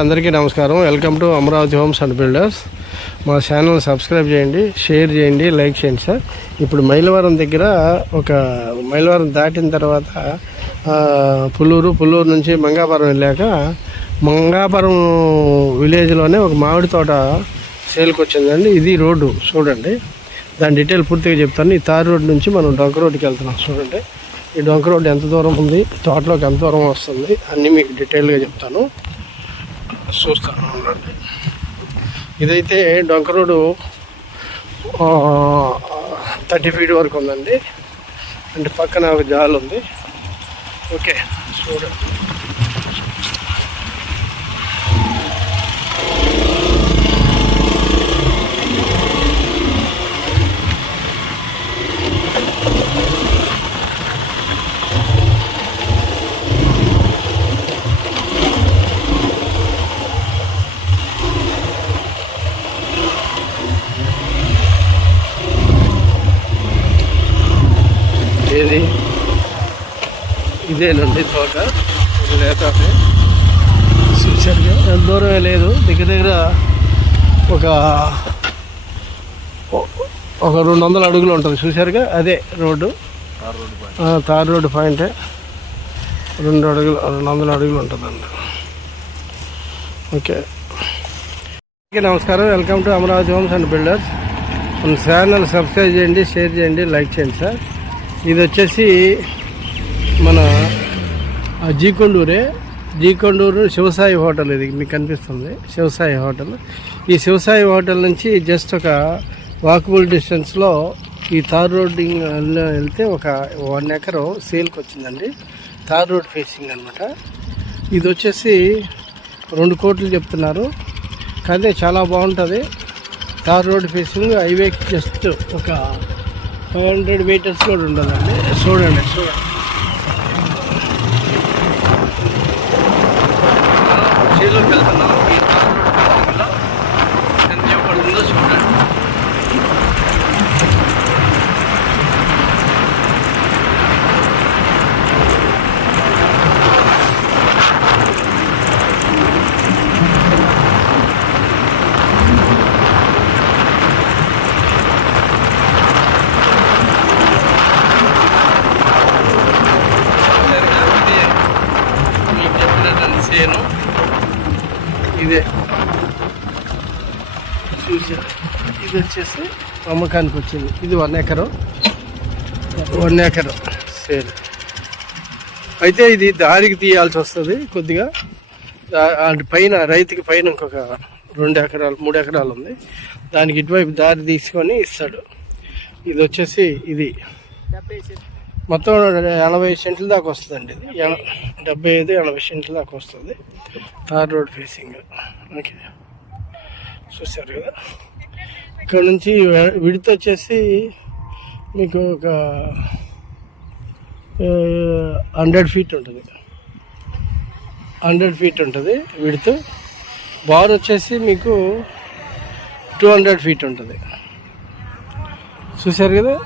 అందరికీ నమస్కారం. Welcome to Amaravati homes and builders మా ఛానల్ సబ్స్క్రైబ్ చేయండి షేర్ చేయండి లైక్ చేయండి సార్. ఇప్పుడు మైలవరం దగ్గర ఒక మైలవరం దాటిన తర్వాత పుల్లూరు పుల్లూరు నుంచి మంగాపురం వెళ్ళాక మంగాపురం విలేజ్లోనే ఒక మామిడి తోట సేల్కి వచ్చిందండి. ఇది రోడ్డు చూడండి. దాని డీటెయిల్ పూర్తిగా చెప్తాను. ఈ తార్ రోడ్ నుంచి మనం డొంక రోడ్డుకి వెళ్తున్నాం చూడండి. ఈ డొంక రోడ్డు ఎంత దూరం ఉంది తోటలోకి ఎంత దూరం వస్తుంది అన్నీ మీకు డీటెయిల్గా చెప్తాను. చూస్తాను ఉండండి. ఇదైతే డొంక రోడ్డు థర్టీ ఫీట్ వరకు ఉందండి. అంటే పక్కన ఒక జాల్ ఉంది. ఓకే చూడండి. ఇదేనండి తోట. ఇది చూసారుగా ఎంత దూరమే లేదు. దగ్గర దగ్గర ఒక ఒక రెండు వందల అడుగులు ఉంటుంది. చూసారుగా అదే రోడ్డు. తార్ రోడ్డు పాయింటే. రెండు అడుగులు రెండు వందల అడుగులు ఉంటుందండి ఓకే. ఓకే నమస్కారం. Welcome to Amaravati homes and builders మన ఛానల్ సబ్స్క్రైబ్ చేయండి షేర్ చేయండి లైక్ చేయండి సార్. ఇది వచ్చేసి మన జీకొండూరే జీకొండూరు శివసాయి హోటల్ ఇది మీకు కనిపిస్తుంది శివసాయి హోటల్. ఈ శివసాయి హోటల్ నుంచి జస్ట్ ఒక వాకబుల్ డిస్టెన్స్లో ఈ తార్ రోడ్డింగ్ వెళ్తే ఒక వన్ ఎకర్ సేల్కి వచ్చిందండి. తార్ రోడ్ ఫేసింగ్ అనమాట ఇది వచ్చేసి రెండు కోట్లు చెప్తున్నారు. కానీ చాలా బాగుంటుంది. తార్ రోడ్ ఫేసింగ్ హైవేకి జస్ట్ ఒక ఫైవ్ హండ్రెడ్ మీటర్స్ కూడా ఉండదండి. చూడండి చూడండి. கல்பனா ఇదే. చూసా ఇది వచ్చేసి అమ్మకానికి వచ్చింది. ఇది వన్ ఎకరం. వన్ ఎకరం. సేల్. అయితే ఇది దారికి తీయాల్సి వస్తుంది కొద్దిగా. పైన రైతుకి పైన ఇంకొక రెండు ఎకరాలు మూడు ఎకరాలు ఉంది. దానికి ఇటువైపు దారి తీసుకొని ఇస్తాడు. ఇది వచ్చేసి ఇది. మొత్తం ఎనభై సెంట్ల దాకా వస్తుందండి. ఇది డెబ్బై ఐదు ఎనభై సెంట్ల దాకా వస్తుంది. Tar road facing. ఓకే. చూసారు కదా. ఇక్కడ నుంచి వె- విడత వచ్చేసి మీకు ఒక హండ్రెడ్ ఫీట్ ఉంటుంది. హండ్రెడ్ ఫీట్ ఉంటుంది విడత. బార్ వచ్చేసి మీకు టూ హండ్రెడ్ ఫీట్ ఉంటుంది. చూసారు కదా?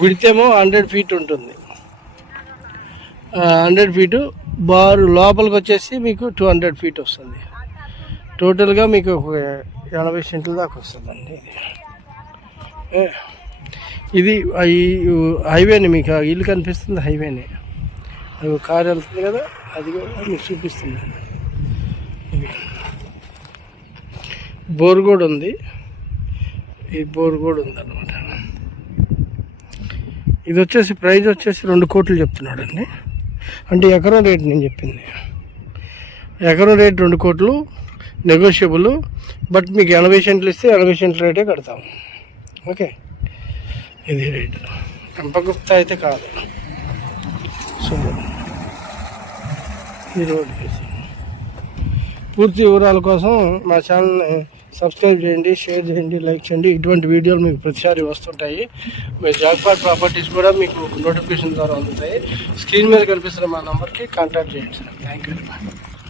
విడితేమో హండ్రెడ్ ఫీట్ ఉంటుంది. హండ్రెడ్ ఫీటు బారు లోపలికి వచ్చేసి మీకు టూ హండ్రెడ్ ఫీట్ వస్తుంది. టోటల్గా మీకు ఒక ఎనభై సెంట్ల దాకా వస్తుందండి. ఇది ఇది ఈ హైవేని మీకు ఆ ఇల్లు కనిపిస్తుంది హైవేని అది కారు వెళ్తుంది కదా అది కూడా మీకు చూపిస్తుంది. ఇది. బోర్ కూడా ఉంది. ఈ బోర్ కూడా ఉందన్నమాట. ఇది వచ్చేసి ప్రైజ్ వచ్చేసి రెండు కోట్లు చెప్తున్నాడు అండి అంటే ఎకరం రేట్ నేను చెప్పింది. ఎకరం రేట్ రెండు కోట్లు నెగోషియబుల్ బట్ మీకు ఎనభై సెంట్లు ఇస్తే ఎనభై సెంట్ల రేటే కడతాం. ఓకే? ఇది రేట్. పెంపగుప్త అయితే కాదు. సో ఈ రోడ్ పూర్తి వివరాల కోసం మా ఛానల్ని సబ్స్క్రైబ్ చేయండి షేర్ చేయండి లైక్ చేయండి. ఇటువంటి వీడియోలు మీకు ప్రతిసారి వస్తుంటాయి. మీ జాక్పాట్ ప్రాపర్టీస్ కూడా మీకు నోటిఫికేషన్ ద్వారా అందుతాయి. స్క్రీన్ మీద కనిపిస్తున్న మా నెంబర్కి కాంటాక్ట్ చేయండి sir. Thank you very much